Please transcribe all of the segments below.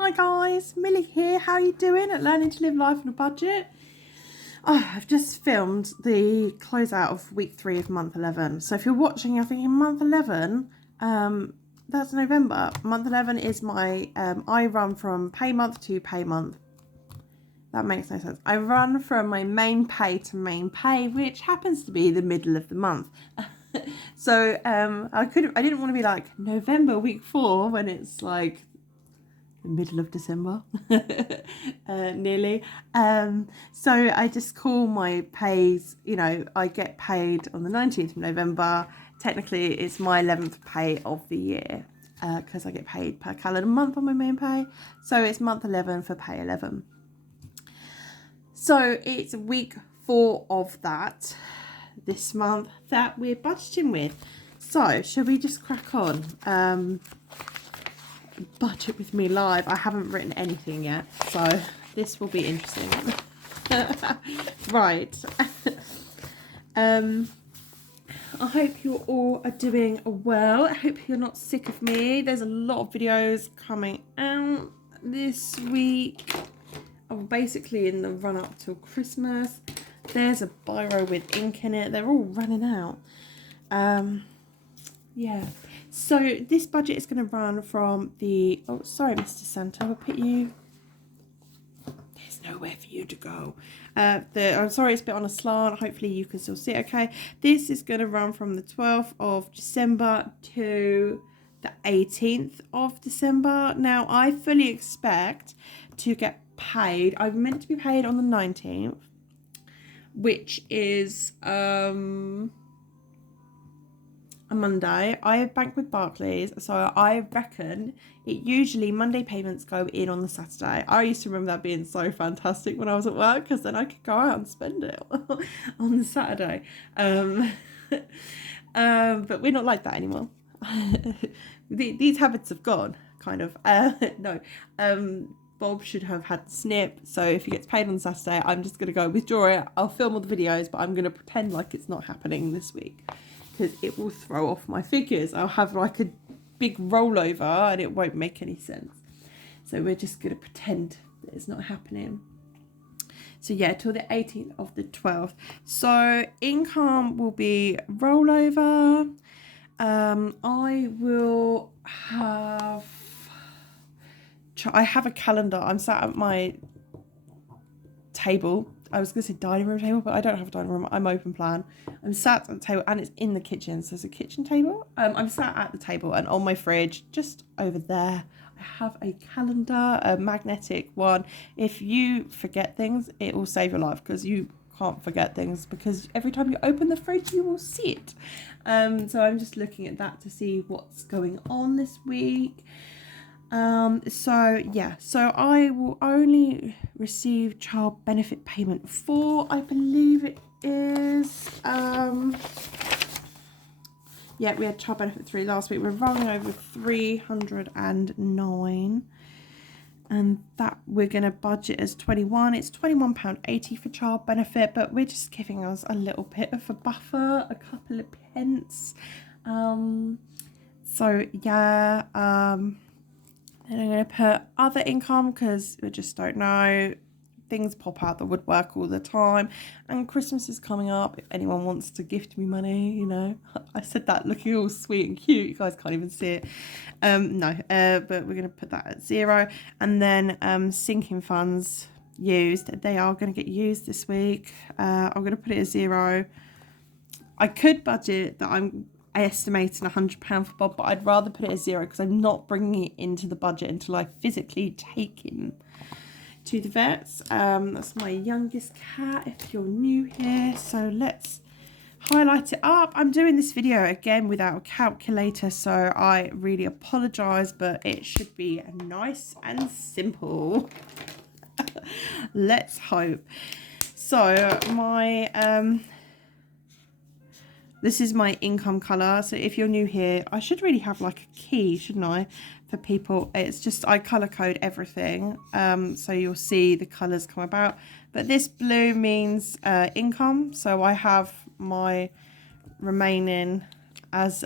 Hi guys, Millie here. How are you doing at Learning to Live Life on a Budget? Oh, I've just filmed the closeout of week 3 of month 11. So if you're watching, you're thinking month 11, that's November. Month 11 is my, I run from pay month to pay month. That makes no sense. I run from my main pay to main pay, which happens to be the middle of the month. So I didn't want to be like November week 4 when it's like the middle of December, nearly. So I just call my pays, you know, I get paid on the 19th of November. Technically, it's my 11th pay of the year because I get paid per calendar month on my main pay. So it's month 11 for pay 11. So it's week 4 of that this month that we're budgeting with. So shall we just crack on? Budget with me live. I haven't written anything yet, so this will be interesting. Right. I hope you all are doing well. I hope you're not sick of me. There's a lot of videos coming out this week. Basically in the run up till Christmas. There's a biro with ink in it. They're all running out. Yeah. So this budget is going to run from the... Oh, sorry, Mr. Santa. I'll put you... There's nowhere for you to go. I'm sorry it's a bit on a slant. Hopefully you can still see it okay. This is going to run from the 12th of December to the 18th of December. Now, I fully expect to get paid. I'm meant to be paid on the 19th, which is... a Monday. I bank with Barclays, so I reckon it usually Monday payments go in on the Saturday. I used to remember that being so fantastic when I was at work because then I could go out and spend it on the Saturday. But we're not like that anymore. These habits have gone, kind of. No. Bob should have had the snip, so if he gets paid on Saturday, I'm just going to go withdraw it. I'll film all the videos, but I'm going to pretend like it's not happening this week. Because it will throw off my figures. I'll have like a big rollover and it won't make any sense. So we're just going to pretend that it's not happening. So yeah, till the 18th of the 12th. So income will be rollover. I will have... I have a calendar. I'm sat at my table. I was going to say dining room table, but I don't have a dining room. I'm open plan. I'm sat at the table and it's in the kitchen. So there's a kitchen table. I'm sat at the table and on my fridge, just over there, I have a calendar, a magnetic one. If you forget things, it will save your life because you can't forget things because every time you open the fridge, you will see it. So I'm just looking at that to see what's going on this week. So yeah, so I will only receive child benefit payment for, I believe it is, yeah, we had child benefit 3 last week. We're rolling over 309 and that we're going to budget as 21. It's £21.80 for child benefit, but we're just giving us a little bit of a buffer, a couple of pence. So yeah, and I'm going to put other income because we just don't know. Things pop out the woodwork all the time. And Christmas is coming up. If anyone wants to gift me money, you know. I said that looking all sweet and cute. You guys can't even see it. No, but we're going to put that at 0. And then sinking funds used. They are going to get used this week. I'm going to put it at 0. I could budget that I'm estimating £100 for Bob, but I'd rather put it at 0 because I'm not bringing it into the budget until I physically take him to the vets. That's my youngest cat if you're new here, so let's highlight it up. I'm doing this video again without a calculator, so I really apologize, but it should be nice and simple. Let's hope. So my this is my income colour. So if you're new here, I should really have like a key, shouldn't I, for people. It's just I colour code everything. So you'll see the colours come about. But this blue means income. So I have my remaining as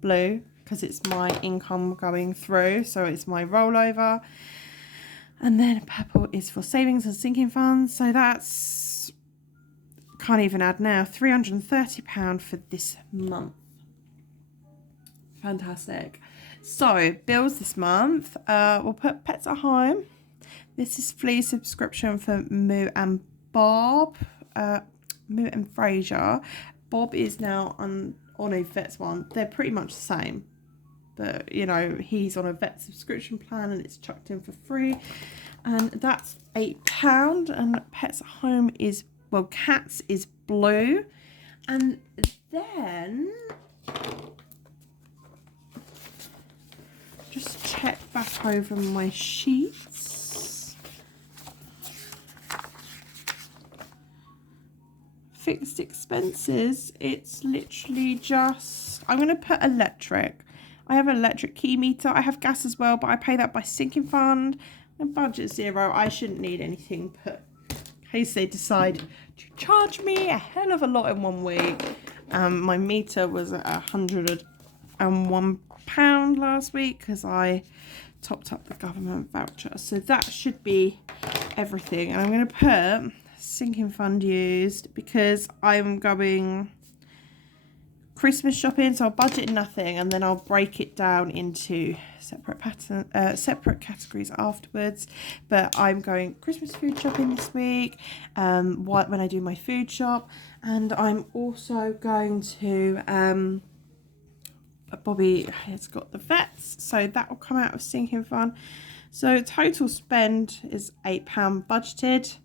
blue because it's my income going through, so it's my rollover. And then purple is for savings and sinking funds, so that's, can't even add now, £330 for this month. Fantastic. So bills this month, we'll put pets at home. This is flea subscription for Moo and Bob, Moo and Fraser. Bob is now on a vet's one. They're pretty much the same, but you know, he's on a vet subscription plan and it's chucked in for free, and that's £8. And pets at home is, well, cats is blue. And then just check back over my sheets. Fixed expenses, it's literally just, I'm going to put electric. I have an electric key meter. I have gas as well, but I pay that by sinking fund. And budget zero. I shouldn't need anything, but in case they decide to charge me a hell of a lot in 1 week. My meter was at £101 last week because I topped up the government voucher. So that should be everything. And I'm going to put sinking fund used because I'm going Christmas shopping, so I'll budget nothing and then I'll break it down into separate categories afterwards. But I'm going Christmas food shopping this week when I do my food shop, and I'm also going to Bobby has got the vets, so that will come out of sinking fund. So total spend is £8 budgeted.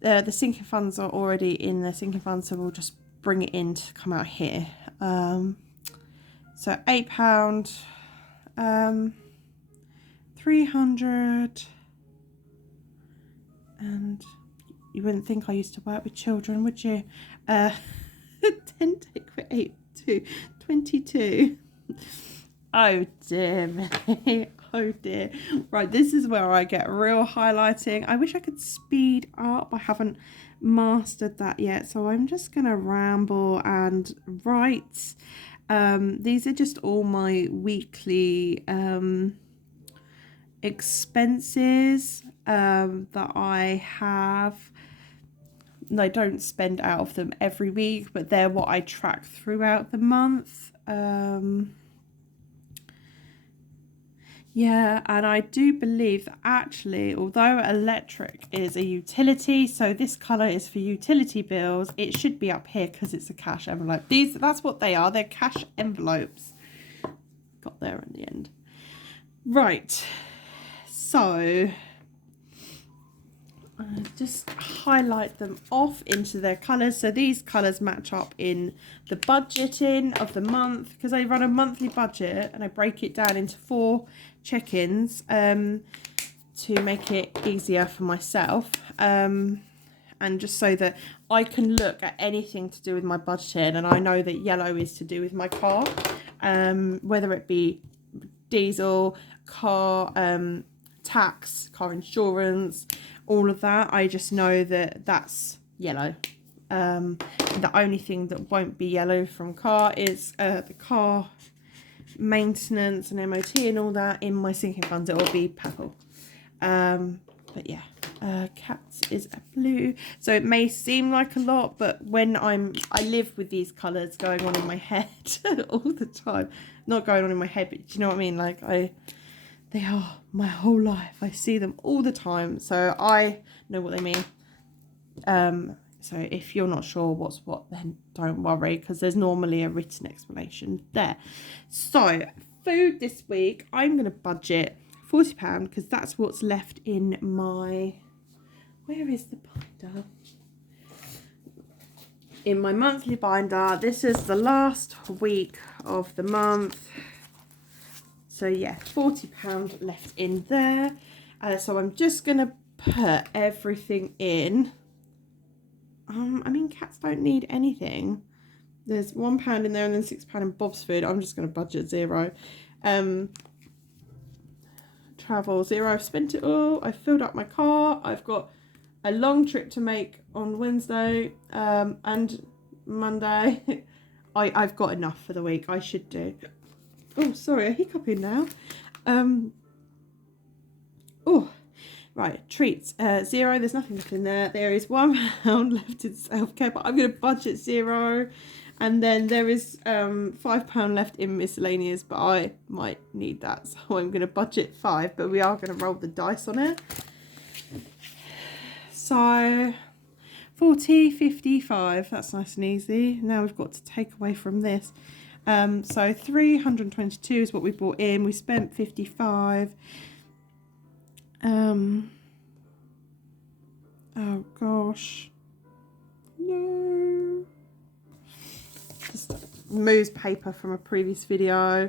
The sinking funds are already in the sinking fund, so we'll just bring it in to come out here. So £8, 300, and you wouldn't think I used to work with children, would you? 10 take for 8 to 22. Oh dear me. Oh dear. Right, this is where I get real highlighting. I wish I could speed up. I haven't mastered that yet, so I'm just gonna ramble and write. These are just all my weekly expenses that I have. I don't spend out of them every week, but they're what I track throughout the month. Yeah, and I do believe that actually, although electric is a utility, so this colour is for utility bills, it should be up here because it's a cash envelope. That's what they are. They're cash envelopes. Got there in the end. Right. So just highlight them off into their colours. So these colours match up in the budgeting of the month because I run a monthly budget and I break it down into 4 check-ins to make it easier for myself, and just so that I can look at anything to do with my budgeting, and I know that yellow is to do with my car, whether it be diesel, car tax, car insurance, all of that. I just know that that's yellow. The only thing that won't be yellow from car is the car maintenance and MOT and all that. In my sinking funds it will be purple, but yeah, cats is a blue. So it may seem like a lot, but when I live with these colours going on in my head all the time. Not going on in my head, but do you know what I mean? Like they are my whole life. I see them all the time, so I know what they mean. So if you're not sure what's what, then don't worry, because there's normally a written explanation there. So food this week, I'm going to budget £40 because that's what's left in my, where is the binder? In my monthly binder. This is the last week of the month. So yeah, £40 left in there. So I'm just going to put everything in. I mean, cats don't need anything. There's £1 in there and then £6 in Bob's food. I'm just going to budget zero. Travel zero. I've spent it all. I've filled up my car. I've got a long trip to make on Wednesday and Monday. I've got enough for the week. I should do. Oh, sorry, I'm hiccuping now. Right, treats, 0, there's nothing left in there. There is £1 left in self-care, but I'm going to budget 0. And then there is £5 left in miscellaneous, but I might need that, so I'm going to budget 5, but we are going to roll the dice on it. So 40, 55, that's nice and easy. Now we've got to take away from this. So 322 is what we brought in. We spent 55. Oh gosh, no. Just moves paper from a previous video.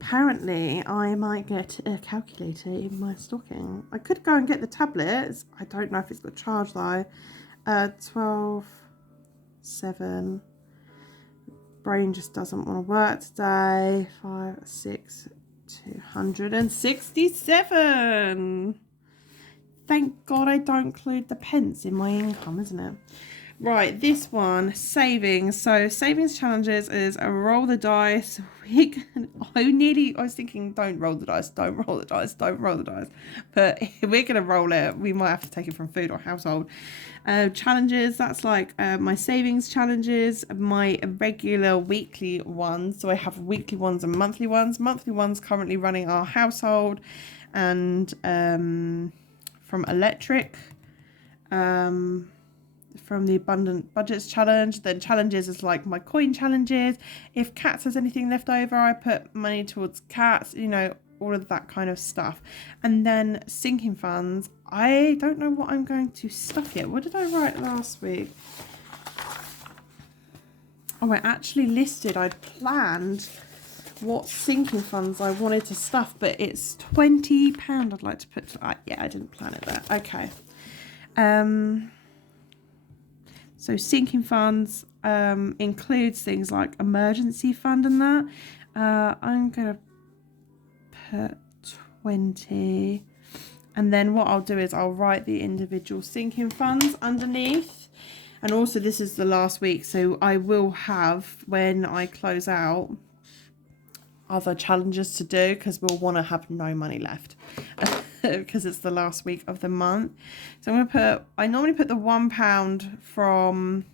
Apparently, I might get a calculator in my stocking. I could go and get the tablets. I don't know if it's got charge though. 12, 7. Brain just doesn't want to work today. 5, 6, 267. Thank God I don't include the pence in my income, isn't it? Right, this one, savings. So savings challenges is a roll the dice. I was thinking, don't roll the dice, don't roll the dice, don't roll the dice. But if we're going to roll it, we might have to take it from food or household. Challenges, that's like my savings challenges, my regular weekly ones. So I have weekly ones and monthly ones. Monthly ones currently running our household and from electric. From the abundant budgets challenge. Then challenges is like my coin challenges. If cats has anything left over, I put money towards cats, you know, all of that kind of stuff. And then sinking funds, I don't know what I'm going to stuff yet. What did I write last week? Oh, I actually listed, I'd planned what sinking funds I wanted to stuff, but it's £20 I'd like to put, yeah, I didn't plan it there. Okay. So sinking funds includes things like emergency fund and that. I'm going to put 20. And then what I'll do is I'll write the individual sinking funds underneath. And also this is the last week, so I will have, when I close out, other challenges to do because we'll want to have no money left. Because it's the last week of the month. So I'm going to put, I normally put the £1 from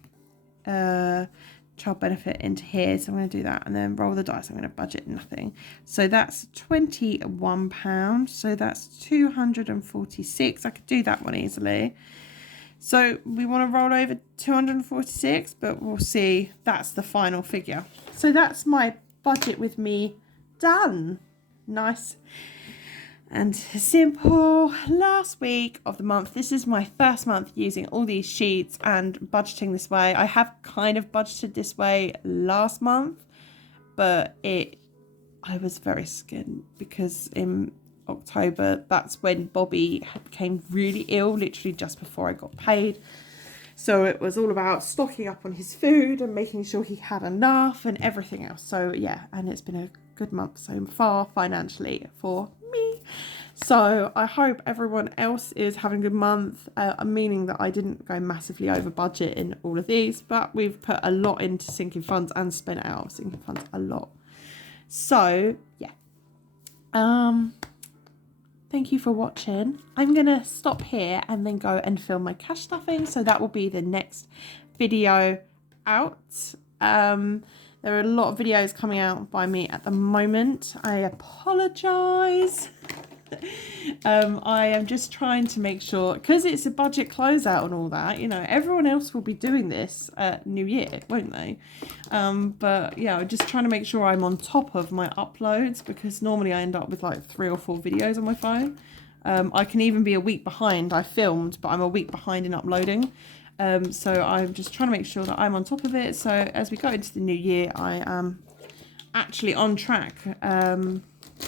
child benefit into here. So I'm going to do that and then roll the dice. I'm going to budget nothing. So that's £21. So that's 246. I could do that one easily. So we want to roll over 246, but we'll see. That's the final figure. So that's my budget with me done. Nice and simple. Last week of the month. This is my first month using all these sheets and budgeting this way. I have kind of budgeted this way last month, but I was very scared because in October, that's when Bobby became really ill, literally just before I got paid. So it was all about stocking up on his food and making sure he had enough and everything else. So yeah, and it's been a good month so far financially for me. So I hope everyone else is having a good month, meaning that I didn't go massively over budget in all of these, but we've put a lot into sinking funds and spent out of sinking funds a lot. So yeah. Thank you for watching. I'm going to stop here and then go and film my cash stuffing. So that will be the next video out. There are a lot of videos coming out by me at the moment. I apologise. I am just trying to make sure, because it's a budget closeout and all that, you know, everyone else will be doing this at New Year, won't they? But yeah, I'm just trying to make sure I'm on top of my uploads, because normally I end up with like 3 or 4 videos on my phone. I can even be a week behind. I filmed, but I'm a week behind in uploading. So I'm just trying to make sure that I'm on top of it. So as we go into the new year, I am actually on track,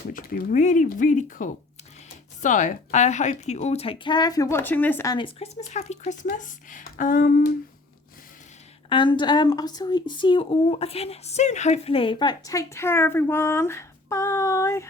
which would be really, really cool. So I hope you all take care if you're watching this and it's Christmas. Happy Christmas. I'll see you all again soon, hopefully. Right, take care, everyone. Bye.